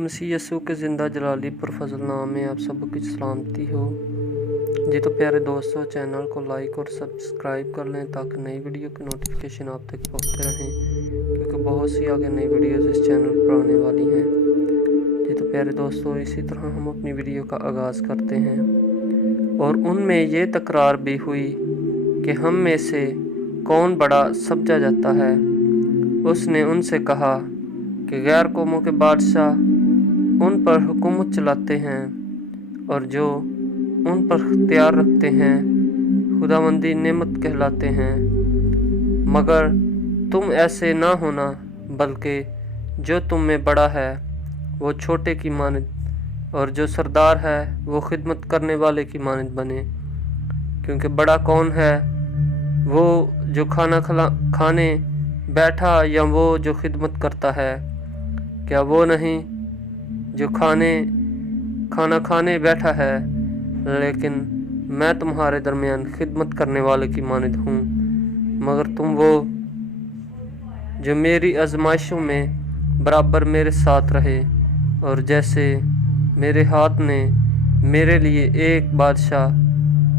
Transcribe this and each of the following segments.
मसीह यसू के ज़िंदा जलाली पुरफज़ल नाम में आप सबको की सलामती हो जी। तो प्यारे दोस्तों, चैनल को लाइक और सब्सक्राइब कर लें ताकि नई वीडियो की नोटिफिकेशन आप तक पहुंचते रहें, क्योंकि बहुत सी आगे नई वीडियोज़ इस चैनल पर आने वाली हैं जी। तो प्यारे दोस्तों, इसी तरह हम अपनी वीडियो का आगाज़ करते हैं और उनमें ये तकरार भी हुई कि हम में से कौन बड़ा समझा जाता है। उसने उनसे कहा कि गैर कौमों के बादशाह उन पर हुकूमत चलाते हैं और जो उन पर इख्तियार रखते हैं खुदावंदी नेमत कहलाते हैं, मगर तुम ऐसे ना होना, बल्कि जो तुम में बड़ा है वो छोटे की मानद और जो सरदार है वो खिदमत करने वाले की मानद बने। क्योंकि बड़ा कौन है, वो जो खाने बैठा या वो जो खिदमत करता है? क्या वो नहीं जो खाना खाने बैठा है? लेकिन मैं तुम्हारे दरमियान खिदमत करने वाले की मानद हूँ। मगर तुम वो जो मेरी आजमाइशों में बराबर मेरे साथ रहे, और जैसे मेरे हाथ ने मेरे लिए एक बादशाह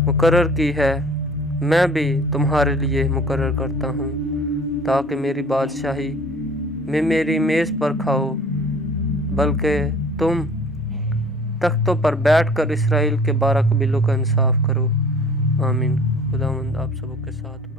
मुकर्रर की है, मैं भी तुम्हारे लिए मुकर्रर करता हूँ, ताकि मेरी बादशाही में मेरी मेज़ पर खाओ, बल्कि तुम तख्तों पर बैठकर इसराइल के 12 कबीलों का इंसाफ करो। आमीन। खुदावंद आप सबों के साथ।